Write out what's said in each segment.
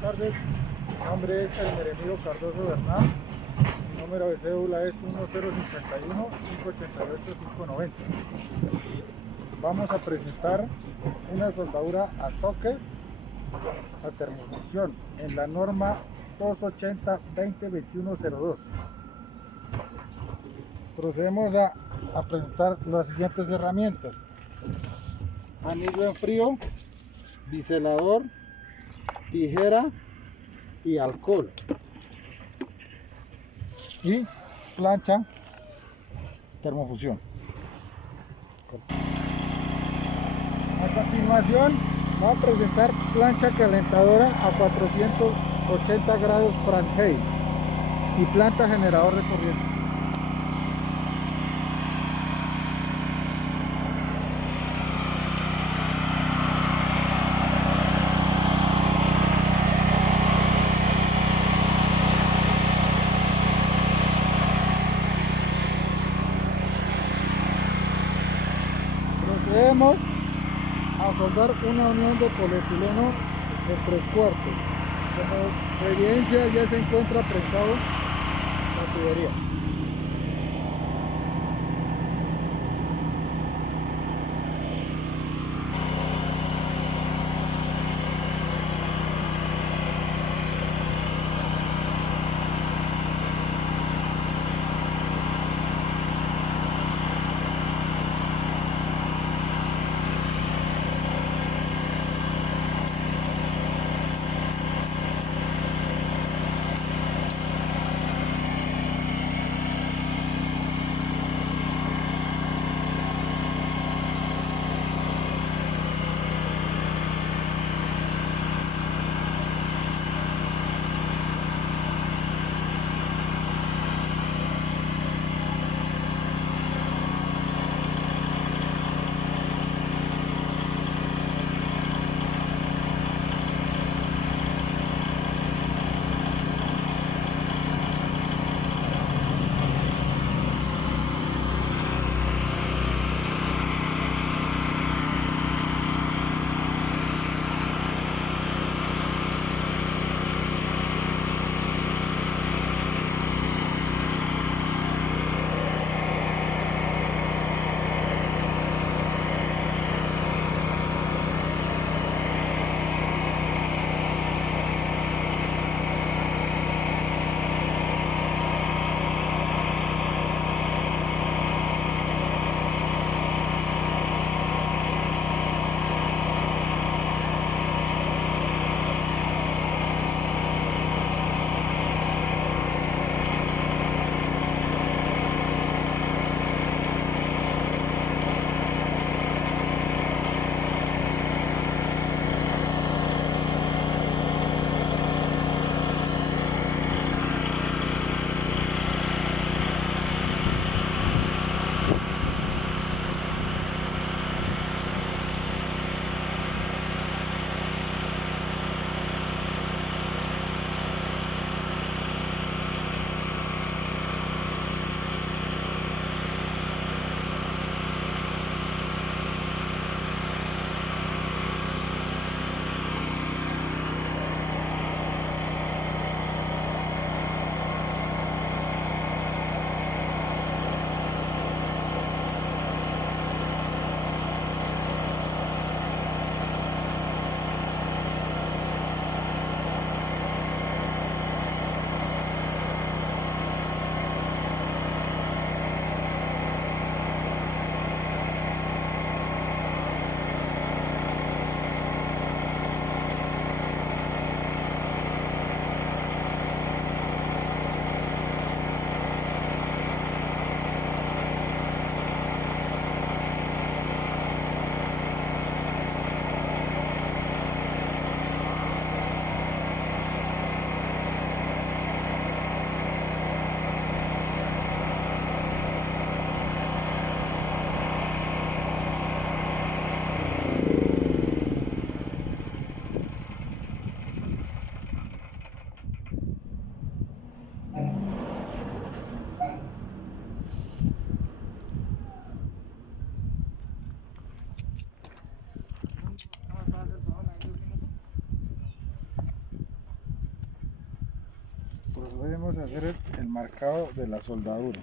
buenas tardes. Mi nombre es Hermenegildo Cardoso Bernal. Mi número de cédula es 1051-588-590. Vamos a presentar una soldadura a socket a termofunción en la norma 280-20-2102. Procedemos a presentar las siguientes herramientas: anillo en frío, biselador, tijera y alcohol, y plancha termofusión. A continuación va a presentar plancha calentadora a 480 grados Fahrenheit y planta generador de corriente. Procedemos a soldar una unión de polietileno en 3/4. Como evidencia, ya se encuentra prensado la tubería. Procedemos a hacer el marcado de la soldadura.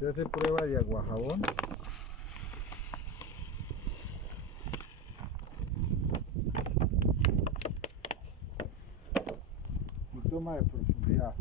Se hace prueba de aguajabón. Y toma de profundidad.